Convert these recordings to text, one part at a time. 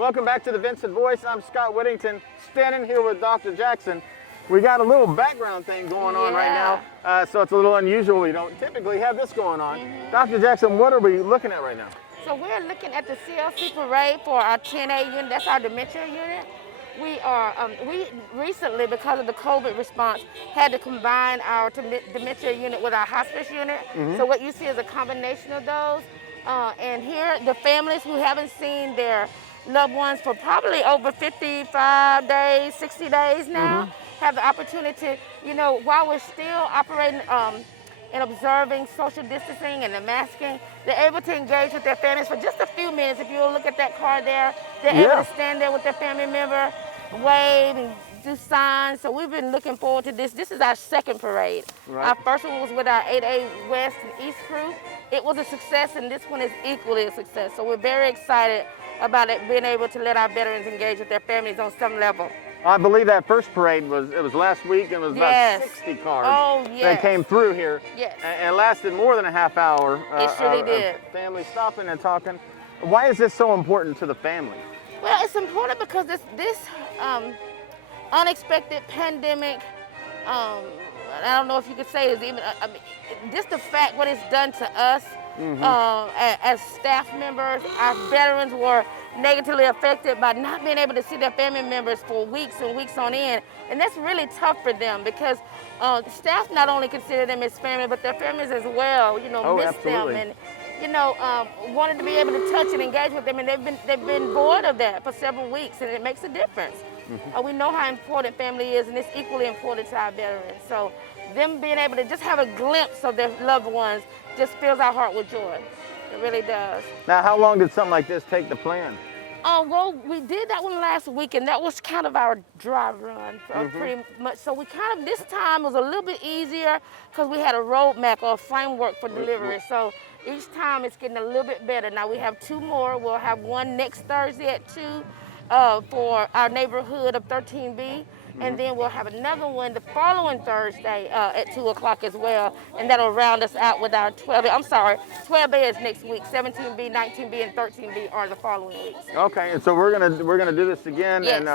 Welcome back to the Vinson Voice. I'm Scott Whittington, standing here with Dr. Jackson. We got a little background thing going on right now, so it's a little unusual. We don't typically have this going on. Dr. Jackson, what are we looking at right now? So we're looking at the CLC parade for our 10A unit. That's our dementia unit. We recently, because of the COVID response, had to combine our dementia unit with our hospice unit. So what you see is a combination of those. And here, the families who haven't seen their loved ones for probably over 55 days, 60 days now, have the opportunity, you know, while we're still operating and observing social distancing and the masking, they're able to engage with their families for just a few minutes. If you'll look at that card there, they're able to stand there with their family member, wave and do signs. So we've been looking forward to this. This is our second parade. Our first one was with our 8A West and East crew. It was a success, and this one is equally a success. So we're very excited about it being able to let our veterans engage with their families on some level. I believe that first parade was last week, and it was about 60 cars that came through here. And lasted more than a half hour. It surely did. Family stopping and talking. Why is this so important to the family? Well, it's important because this unexpected pandemic, I don't know if you could say is even, just the fact what it's done to us as staff members. Our veterans were negatively affected by not being able to see their family members for weeks and weeks on end. And that's really tough for them because staff not only consider them as family, but their families as well, you know, miss them and, you know, wanted to be able to touch and engage with them, and they've been void of that for several weeks, and it makes a difference. We know how important family is, and it's equally important to our veterans. So them being able to just have a glimpse of their loved ones just fills our heart with joy. It really does. Now, how long did something like this take to plan? Well, we did that one last week, and that was kind of our dry run, pretty much. So we kind of, this time was a little bit easier because we had a roadmap or a framework for delivery. So each time it's getting a little bit better. Now we have 2 more. We'll have one next Thursday at 2 for our neighborhood of 13B. And then we'll have another one the following Thursday at 2 o'clock as well. And that'll round us out with our 12A is next week. 17B, 19B, and 13B are the following weeks. Okay, and so we're gonna do this again. And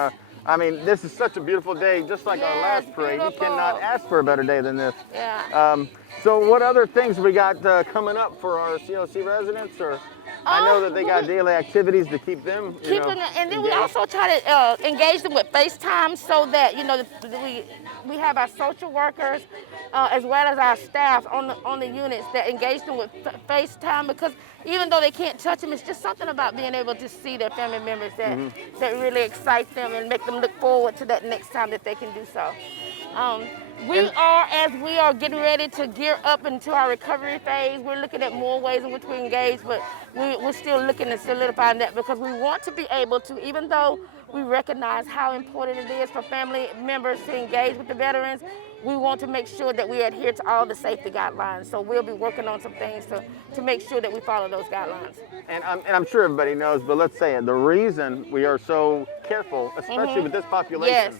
I mean, this is such a beautiful day, just like our last parade. You cannot ask for a better day than this. So what other things we got coming up for our CLC residents? Or I know that they got daily activities to keep them and then we also try to engage them with FaceTime so that, you know, we have our social workers as well as our staff on the units that engage them with FaceTime, because even though they can't touch them, it's just something about being able to see their family members that really excite them and make them look forward to that next time that they can do so. As we are getting ready to gear up into our recovery phase, we're looking at more ways in which we engage, but we're still looking to solidify that because we want to be able to, even though we recognize how important it is for family members to engage with the veterans, we want to make sure that we adhere to all the safety guidelines. So we'll be working on some things to make sure that we follow those guidelines. And I'm sure everybody knows, but let's say it, the reason we are so careful, especially with this population,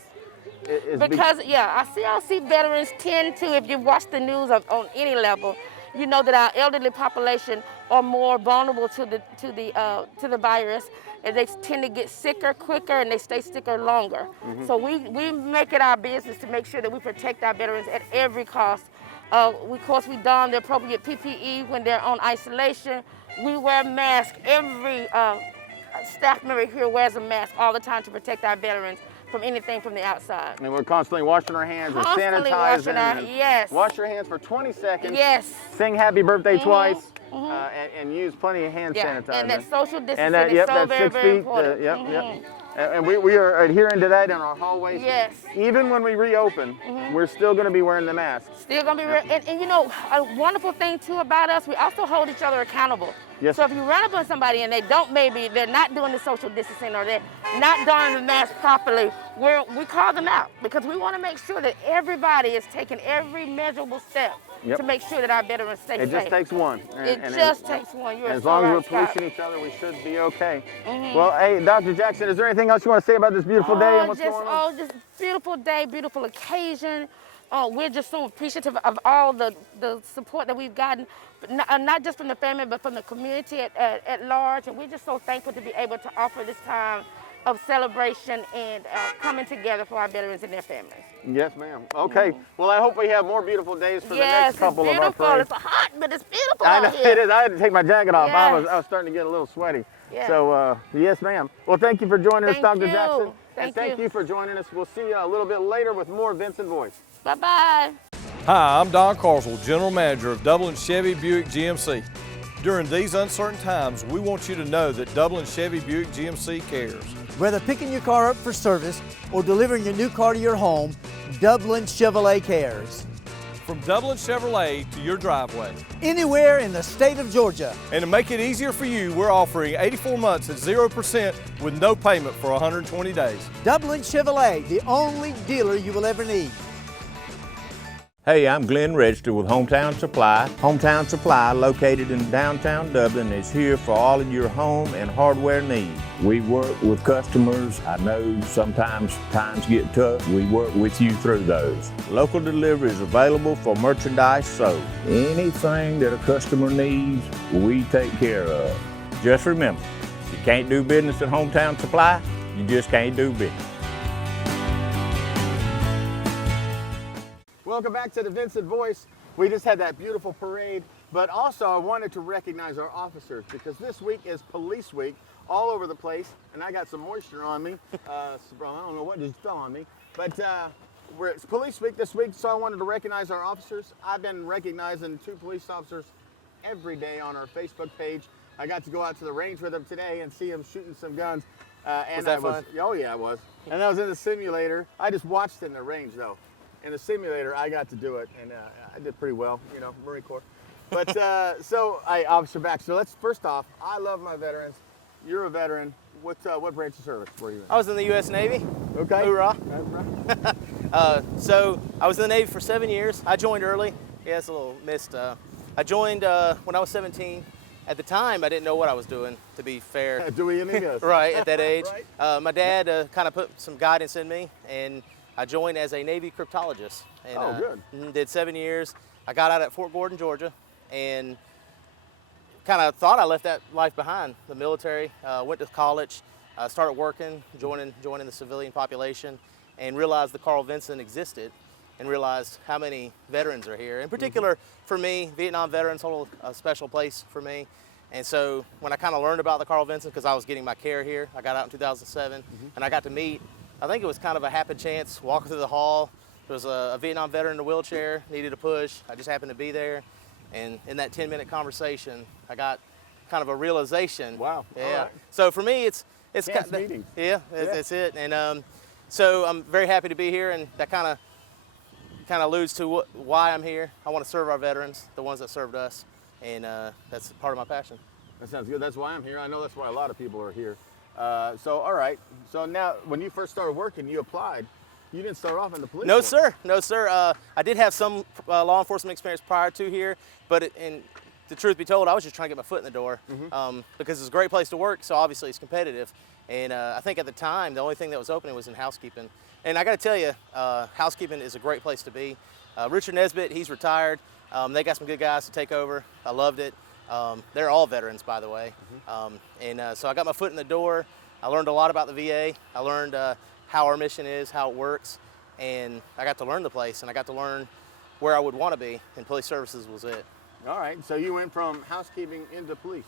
because our CLC veterans tend to, if you watch the news on any level, you know that our elderly population are more vulnerable to the virus, and they tend to get sicker quicker and they stay sicker longer. So we make it our business to make sure that we protect our veterans at every cost. Of course, we don the appropriate PPE when they're on isolation. We wear masks. Every staff member here wears a mask all the time to protect our veterans from anything from the outside. And we're constantly washing our hands and sanitizing. Wash your hands for 20 seconds. Sing happy birthday twice. And use plenty of hand sanitizer. And that social distancing is so very, very important. And we are adhering to that in our hallways. Even when we reopen, we're still going to be wearing the mask. Still going to be wearing, and you know, a wonderful thing too about us, we also hold each other accountable. So if you run up on somebody and they're not doing the social distancing or they're not donning the mask properly, we call them out because we want to make sure that everybody is taking every measurable step to make sure that our veterans stay safe. It just takes one. It just takes one. As long as we're policing each other, we should be okay. Well, hey, Dr. Jackson, is there anything else you want to say about this beautiful day and what's going on? Just beautiful day, beautiful occasion. we're just so appreciative of all the support that we've gotten, but not just from the family, but from the community at large. And we're just so thankful to be able to offer this time of celebration and coming together for our veterans and their families. Yes, ma'am. Okay. Well, I hope we have more beautiful days for the next couple of our parades. It's hot, but it's beautiful I know out here. it is. I had to take my jacket off. Yes. I was starting to get a little sweaty. Yes. So, yes, ma'am. Well, thank you for joining us, Dr. Jackson. Thank you for joining us. We'll see you a little bit later with more Vinson Voice. Bye-bye. Hi, I'm Don Carswell, General Manager of Dublin Chevy Buick GMC. During these uncertain times, we want you to know that Dublin Chevy Buick GMC cares. Whether picking your car up for service or delivering your new car to your home, Dublin Chevrolet cares. From Dublin Chevrolet to your driveway. Anywhere in the state of Georgia. And to make it easier for you, we're offering 84 months at 0% with no payment for 120 days. Dublin Chevrolet, the only dealer you will ever need. Hey, I'm Glenn Register with Hometown Supply. Hometown Supply, located in downtown Dublin, is here for all of your home and hardware needs. We work with customers. I know sometimes times get tough. We work with you through those. Local delivery is available for merchandise sold. Anything that a customer needs, we take care of. Just remember, if you can't do business at Hometown Supply, you just can't do business. Welcome back to the Vinson Voice. We just had that beautiful parade, but also I wanted to recognize our officers because this week is Police Week all over the place, and I got some moisture on me. I don't know what just fell on me, but it's Police Week this week, so I wanted to recognize our officers. I've been recognizing 2 police officers every day on our Facebook page. I got to go out to the range with them today and see them shooting some guns. Was that fun? Oh yeah, it was. And I was in the simulator. I just watched in the range though. In the simulator, I got to do it, and I did pretty well, you know, Marine Corps. But so officer back. So let's first off, I love my veterans. You're a veteran. What branch of service were you in? I was in the U.S. Navy. Okay. Hoorah. Right. So I was in the Navy for 7 years. I joined early. Yeah, it's a little missed. I joined when I was 17. At the time, I didn't know what I was doing, to be fair. Do we any of us? Right, at that age. Right. My dad kind of put some guidance in me, and I joined as a Navy cryptologist. And, good. Did 7 years. I got out at Fort Gordon, Georgia, and kind of thought I left that life behind. The military, went to college, started working, joining the civilian population, and realized the Carl Vinson existed, and realized how many veterans are here. In particular, for me, Vietnam veterans hold a special place for me. And so when I kind of learned about the Carl Vinson, because I was getting my care here, I got out in 2007, and I got to meet, I think it was kind of a happen chance, walking through the hall. There was a Vietnam veteran in a wheelchair, needed a push. I just happened to be there. And in that 10-minute conversation, I got kind of a realization. Wow. Yeah. Right. So for me, it's Chance meetings. Yeah, that's it. And so I'm very happy to be here, and that kind of alludes to why I'm here. I want to serve our veterans, the ones that served us, and that's part of my passion. That sounds good. That's why I'm here. I know that's why a lot of people are here. So, all right. So now, when you first started working, you applied. You didn't start off in the police. No, force. sir. No, sir. I did have some law enforcement experience prior to here, but and the truth be told, I was just trying to get my foot in the door because it's a great place to work. So obviously it's competitive, and I think at the time the only thing that was opening was in housekeeping. And I got to tell you, housekeeping is a great place to be. Richard Nesbitt, he's retired. They got some good guys to take over. I loved it. They're all veterans, by the way. So I got my foot in the door. I learned a lot about the VA. I learned how our mission is, how it works, and I got to learn the place, and I got to learn where I would want to be, and police services was it. All right, so you went from housekeeping into police.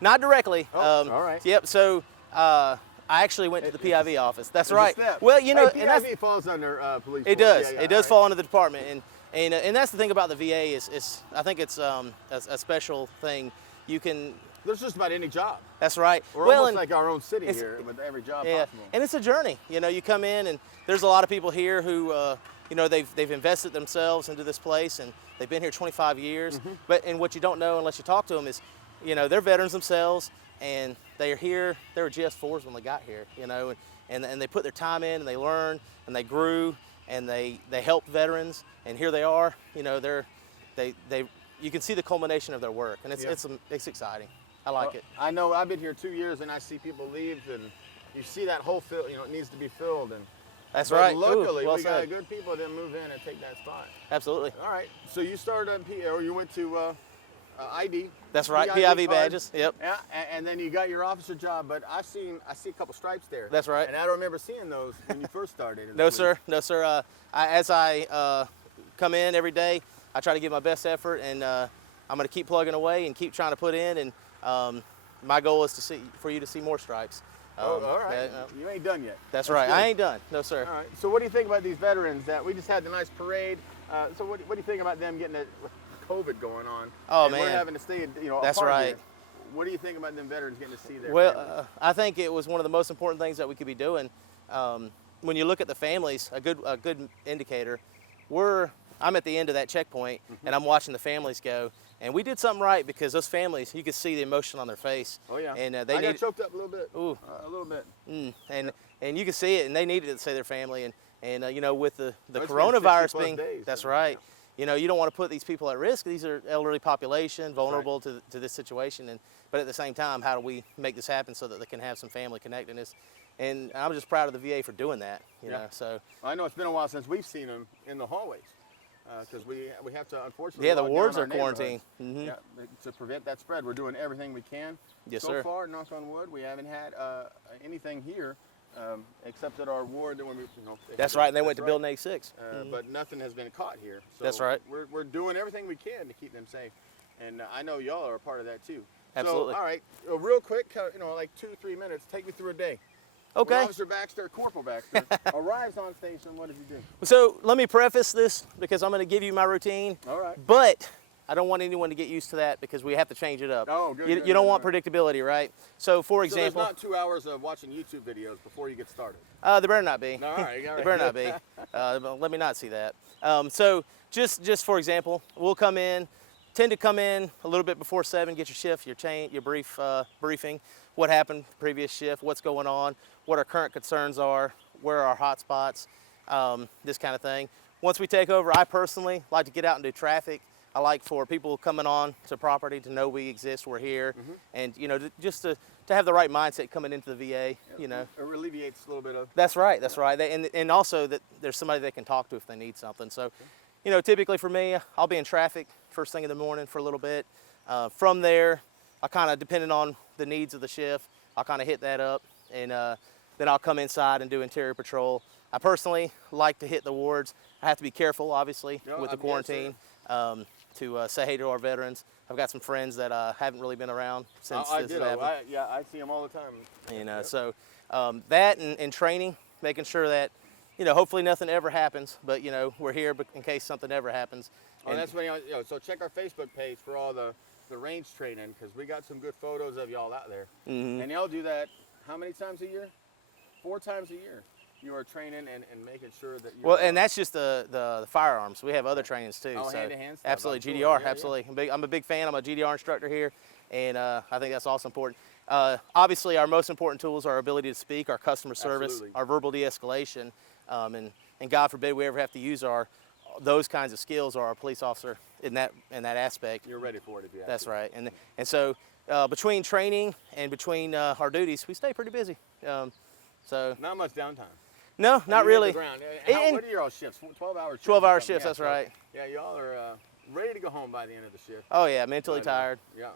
Not directly. Oh, all right. Yep, so I actually went to the PIV office. That's There's right. a step. Well, you know, hey, and that's, PIV falls under police. it force. does. Yeah, It does all fall under the department, and that's the thing about the VA is I think it's a special thing. You can. There's just about any job. That's right. We're almost like our own city here with every job possible. And it's a journey. You know, you come in and there's a lot of people here who, you know, they've invested themselves into this place and they've been here 25 years. And what you don't know unless you talk to them is, you know, they're veterans themselves and they are here. They were GS4s when they got here, you know, and they put their time in and they learned and they grew and they helped veterans and here they are. You know, you can see the culmination of their work and it's exciting. I like it. I know I've been here 2 years and I see people leave and you see that whole field, you know, it needs to be filled and That's but right. luckily, Ooh, well we got said. good people that move in and take that spot. Absolutely. All right. So you started on or you went to ID. That's right. PIV PIV card. badges. Yep. Yeah, and then you got your officer job, but I see a couple stripes there. That's right. And I don't remember seeing those when you first started. No, sir. No, sir. As I come in every day, I try to give my best effort, and I'm going to keep plugging away and keep trying to put in. And my goal is for you to see more stripes. All right. You ain't done yet. That's right. good. I ain't done. No, sir. All right. So what do you think about these veterans that we just had the nice parade? So what do you think about them getting with COVID going on? Oh, and man. We're having to stay, That's apart right. here. What do you think about them veterans getting to see their Well, families? I think it was one of the most important things that we could be doing. When you look at the families, a good indicator. I'm at the end of that checkpoint, and I'm watching the families go. And we did something right because those families, you could see the emotion on their face. Oh yeah. And I they got choked up a little bit. Ooh. A little bit. And you can see it, and they needed to see their family. And with the It's been coronavirus 60+ being, days, that's so, right. You don't want to put these people at risk. These are elderly population, vulnerable to this situation. But at the same time, how do we make this happen so that they can have some family connectedness? And I'm just proud of the VA for doing that. You know, so. I know it's been a while since we've seen them in the hallways because we have to unfortunately. Yeah, the lock wards down are our neighborhoods. quarantined. Mm-hmm. Yeah, to prevent that spread, we're doing everything we can. Yes, so sir. So far, knock on wood, we haven't had anything here except at our ward. When we, That's right, and they went to Building 86. But nothing has been caught here. So That's right. We're doing everything we can to keep them safe, and I know y'all are a part of that too. Absolutely. So, all right, real quick, like 2-3 minutes, take me through a day. Okay. When Officer Baxter, Corporal Baxter, arrives on station, what does he do? So let me preface this because I'm going to give you my routine. All right. But I don't want anyone to get used to that because we have to change it up. Oh, good. You don't want predictability, right? So, for example, so there's not 2 hours of watching YouTube videos before you get started. there better not be. All right. There better not be. Let me not see that. So just for example, we'll tend to come in a little bit before 7, get your shift, your briefing, what happened previous shift, what's going on, what our current concerns are, where are our hot spots, this kind of thing. Once we take over, I personally like to get out and do traffic. I like for people coming on to property to know we exist, we're here, and just to have the right mindset coming into the VA. It alleviates a little bit of. That's right. That's right. And also that there's somebody they can talk to if they need something. So, typically for me, I'll be in traffic first thing in the morning for a little bit. From there, I kind of, depending on the needs of the shift, I'll kind of hit that up, and then I'll come inside and do interior patrol. I personally like to hit the wards. I have to be careful, obviously, with the quarantine. To say hey to our veterans. I've got some friends that haven't really been around since this happened. I see them all the time. So that and training, making sure that, hopefully nothing ever happens, but we're here in case something ever happens. And that's when so check our Facebook page for all the range training because we got some good photos of y'all out there. And y'all do that how many times a year? 4 times a year. You are training and making sure that you're... Well, and that's just the firearms. We have other trainings too. Oh, so hand-to-hand stuff. absolutely, Cool. GDR, Yeah, absolutely. I'm a big fan. I'm a GDR instructor here, and I think that's also important. Obviously, our most important tools are our ability to speak, our customer service, Absolutely. our verbal de-escalation, and God forbid we ever have to use those kinds of skills or our police officer in that aspect. You're ready for it if you have That's to. right. And so between training and between our duties, we stay pretty busy. So Not much downtime. no, not You're really. on the ground. And- What are your shifts? 12-hour shifts? 12-hour or something? shifts, Yeah, that's so, right. Yeah, y'all are ready to go home by the end of the shift. Oh yeah, mentally But, tired. Yeah.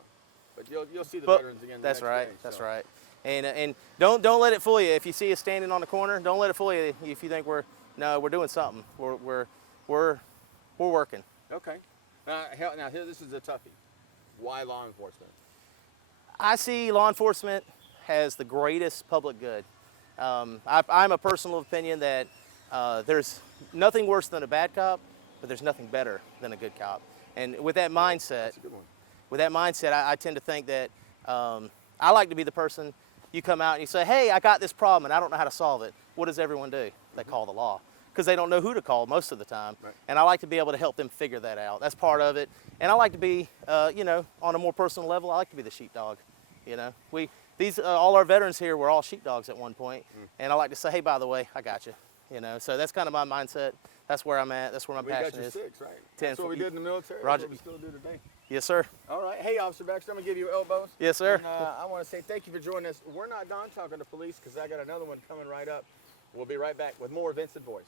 But you'll see the But veterans again the that's next right. day, That's so. right. And don't let it fool you. If you see us standing on the corner, don't let it fool you. If you think we're doing something. We're working. Okay. Now here, this is a toughie. Why law enforcement? I see law enforcement has the greatest public good. I'm a personal opinion that there's nothing worse than a bad cop, but there's nothing better than a good cop. And with that mindset, That's a good one. I tend to think that I like to be the person. You come out and you say, hey, I got this problem and I don't know how to solve it. What does everyone do? They call the law because they don't know who to call most of the time. Right. And I like to be able to help them figure that out. That's part of it. And I like to be, on a more personal level, I like to be the sheepdog. All our veterans here were all sheepdogs at one point. And I like to say, hey, by the way, I got you. So that's kind of my mindset. That's where I'm at. That's where my We passion got you is. 6, right? 10 That's what we did in the military. Roger. That's what we still do today. Yes, sir. All right. Hey, Officer Baxter, I'm going to give you elbows. Yes, sir. And, I want to say thank you for joining us. We're not done talking to police because I got another one coming right up. We'll be right back with more Vinson Voice.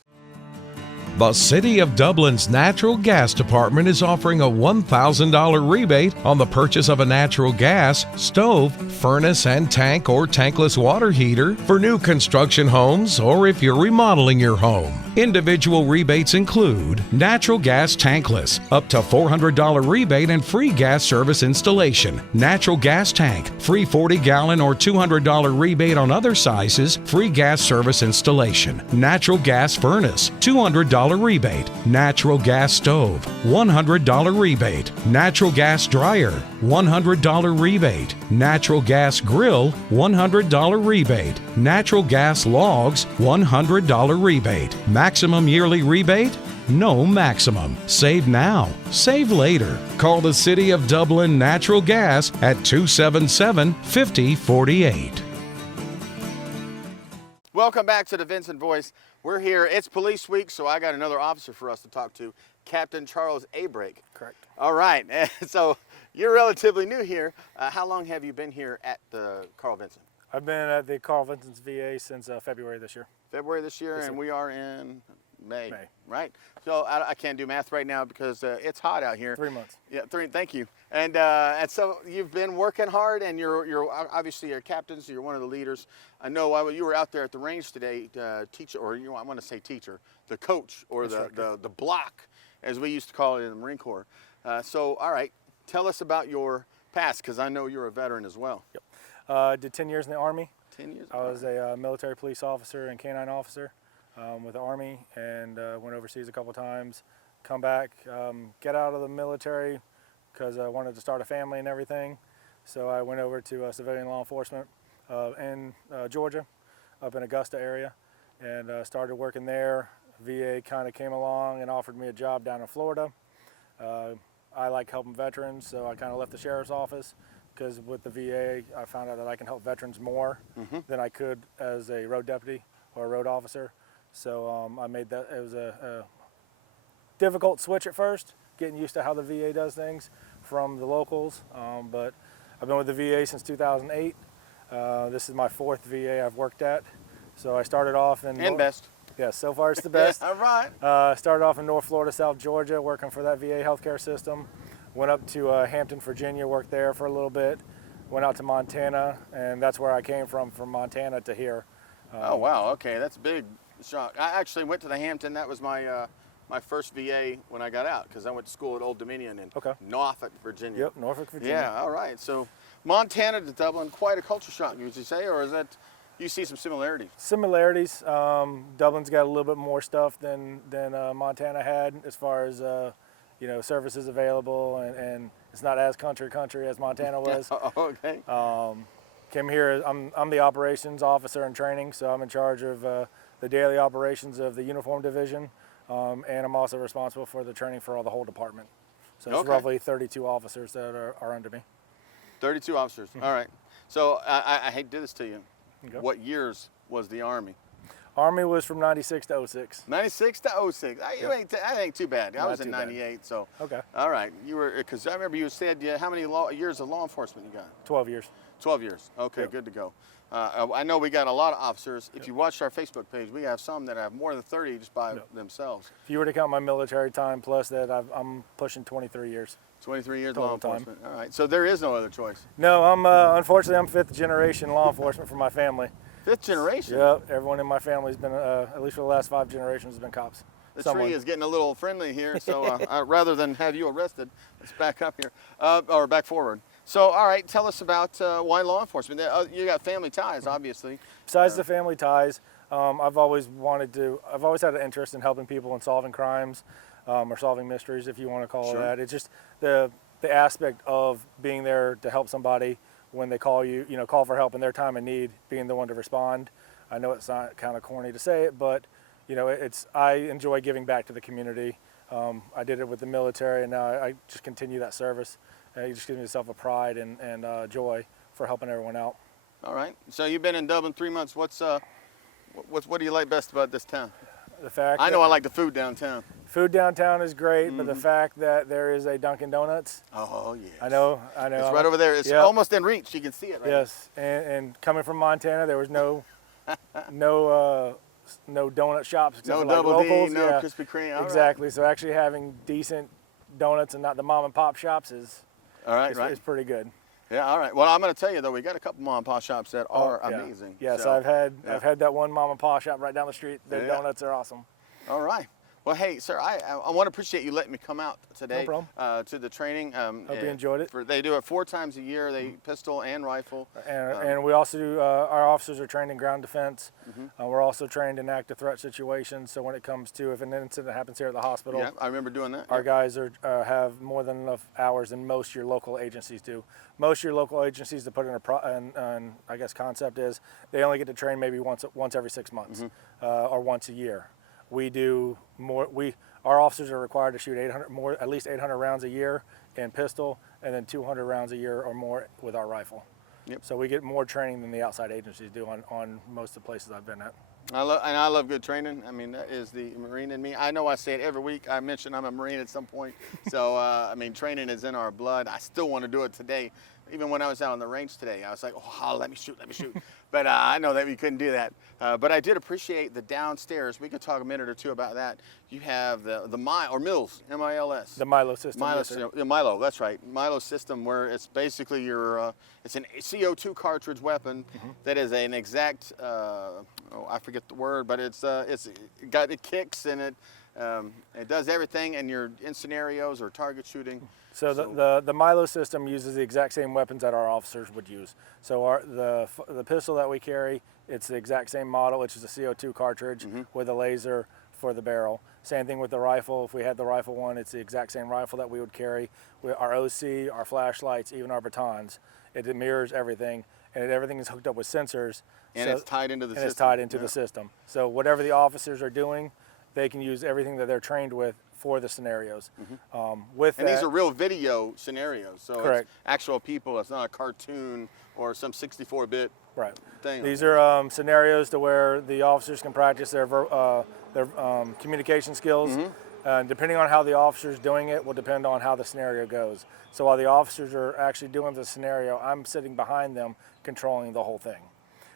The City of Dublin's Natural Gas Department is offering a $1,000 rebate on the purchase of a natural gas, stove, furnace and tank or tankless water heater for new construction homes or if you're remodeling your home. Individual rebates include natural gas tankless, up to $400 rebate and free gas service installation. Natural gas tank, free 40-gallon or $200 rebate on other sizes, free gas service installation. Natural gas furnace, $200 rebate. Natural gas stove, $100 rebate. Natural gas dryer, $100 rebate. Natural gas grill, $100 rebate. Natural gas logs, $100 rebate. Maximum yearly rebate? No maximum. Save now. Save later. Call the City of Dublin Natural Gas at 277-5048. Welcome back to the Vinson Voice. We're here. It's Police Week, so I got another officer for us to talk to, Captain Charles Abrake. Correct. All right. So you're relatively new here. How long have you been here at the Carl Vinson? I've been at the Carl Vinson's VA since February this year. February this year, Yes, and sir. we are in May, May. right? So I can't do math right now because it's hot out here. 3 months. Yeah, thank you. And so you've been working hard, and you're obviously you're captain, so you're one of the leaders. I know you were out there at the range today, teacher, or I want to say teacher, the coach, or the block, as we used to call it in the Marine Corps. So all right, tell us about your past, because I know you're a veteran as well. Yep. Did 10 years in the Army. 10 years. I was a military police officer and canine officer with the Army, and went overseas a couple times. Come back, get out of the military because I wanted to start a family and everything. So I went over to civilian law enforcement in Georgia, up in Augusta area, and started working there. VA kind of came along and offered me a job down in Florida. I like helping veterans, so I kind of left the sheriff's office because with the VA, I found out that I can help veterans more than I could as a road deputy or a road officer. So I made that. It was a difficult switch at first, getting used to how the VA does things from the locals. But I've been with the VA since 2008. This is my 4th VA I've worked at. So I started off in... And best. Yeah, so far it's the best. All right. Started off in North Florida, South Georgia, working for that VA healthcare system. Went up to Hampton, Virginia, worked there for a little bit. Went out to Montana, and that's where I came from Montana to here. Oh, wow. Okay, that's a big shock. I actually went to the Hampton. That was my my first VA when I got out, because I went to school at Old Dominion in Norfolk, Virginia. Yep, Norfolk, Virginia. Yeah, all right. So Montana to Dublin, quite a culture shock, would you say, or is that you see some similarities? Similarities. Dublin's got a little bit more stuff than Montana had as far as you know, services available, and it's not as country as Montana was. Okay. Came here. I'm the operations officer in training, so I'm in charge of the daily operations of the uniform division, and I'm also responsible for the training for the whole department. So it's roughly 32 officers that are under me. 32 officers. All right. So I hate to do this to you. Okay. What years was the Army? Army was from 96 to 06. 96 to 06. That ain't too bad. I was in 98, so. Okay. All right. You were, because I remember you said, how many years of law enforcement you got? 12 years. 12 years. Okay, Yep. good to go. I know we got a lot of officers. If you watch our Facebook page, we have some that have more than 30 just by themselves. If you were to count my military time plus that, I'm pushing 23 years. 23 years Total law time. enforcement. All right. So there is no other choice. No, unfortunately, I'm 5th generation law enforcement for my family. 5th generation? Yep, everyone in my family's been, at least for the last 5 generations, has been cops. The tree is getting a little friendly here, so rather than have you arrested, let's back up here, or back forward. So, all right, tell us about why law enforcement. You got family ties, obviously. Besides the family ties, I've always had an interest in helping people and solving crimes, or solving mysteries, if you want to call it that. It's just the aspect of being there to help somebody when they call you, call for help in their time of need, being the one to respond. I know it's not kind of corny to say it, but I enjoy giving back to the community. I did it with the military, and now I just continue that service. It just gives me a sense of pride and joy for helping everyone out. All right. So you've been in Dublin 3 months. What do you like best about this town? The fact I know I like the food downtown. Food downtown is great, but the fact that there is a Dunkin' Donuts. Oh, yes. I know. It's right over there. It's almost in reach. You can see it right Yes, and coming from Montana, there was no donut shops except No for like Double D, locals. no Krispy Kreme. All exactly. So actually having decent donuts and not the mom and pop shops is pretty good. Yeah, all right. Well, I'm going to tell you though, we got a couple mom and pop shops that are amazing. Yes, so, I've had that one mom and pop shop right down the street. Their donuts are awesome. All right. Well, hey, sir, I want to appreciate you letting me come out today to the training. Hope you enjoyed it. They do it 4 times a year. They pistol and rifle. And we also do, our officers are trained in ground defense. We're also trained in active threat situations. So when it comes to if an incident happens here at the hospital, yeah, I remember doing that. Our guys have more than enough hours than most of your local agencies do. Most of your local agencies, to put in I guess concept is they only get to train maybe once every 6 months or once a year. We do more. Our officers are required to shoot at least 800 rounds a year in pistol, and then 200 rounds a year or more with our rifle. Yep. So we get more training than the outside agencies do on most of the places I've been at. I love good training. I mean, that is the Marine in me. I know I say it every week. I mention I'm a Marine at some point. So, I mean, training is in our blood. I still want to do it today. Even when I was out on the range today, I was like, oh, let me shoot. But I know that we couldn't do that. But I did appreciate the downstairs. We could talk a minute or two about that. You have the Mills, M-I-L-S. The Milo system. Milo, that's right. Milo system, where it's basically it's an CO2 cartridge weapon that is an exact, I forget the word, but it kicks and it does everything, and you're in scenarios or target shooting. So the Milo system uses the exact same weapons that our officers would use. So the pistol that we carry, it's the exact same model, which is a CO2 cartridge with a laser for the barrel. Same thing with the rifle. If we had the rifle one, it's the exact same rifle that we would carry. Our OC, our flashlights, even our batons. It mirrors everything, and everything is hooked up with sensors. And it's tied into the system. And it's tied into the system. So whatever the officers are doing, they can use everything that they're trained with for the scenarios. These are real video scenarios, so correct. It's actual people. It's not a cartoon or some 64-bit thing. These are scenarios to where the officers can practice their communication skills. Depending on how the officer's doing it will depend on how the scenario goes. So while the officers are actually doing the scenario, I'm sitting behind them controlling the whole thing.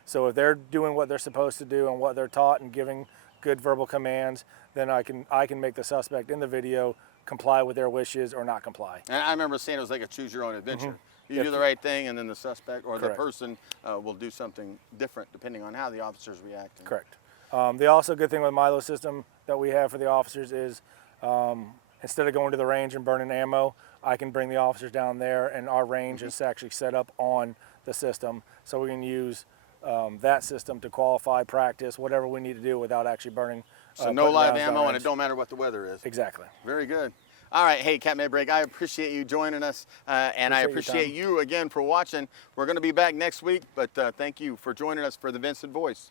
So if they're doing what they're supposed to do and what they're taught and giving good verbal commands, then I can make the suspect in the video comply with their wishes or not comply. And I remember saying it was like a choose your own adventure. You do the right thing, and then the suspect or the person will do something different depending on how the officers react. Correct. The also good thing with Milo system that we have for the officers is instead of going to the range and burning ammo, I can bring the officers down there, and our range is actually set up on the system, so we can use that system to qualify, practice, whatever we need to do without actually burning. So no live ammo, and it don't matter what the weather is. Exactly. Very good. All right, hey, Captain Maybrake, I appreciate you joining us, and I appreciate you again for watching. We're going to be back next week, but thank you for joining us for the Vinson Voice.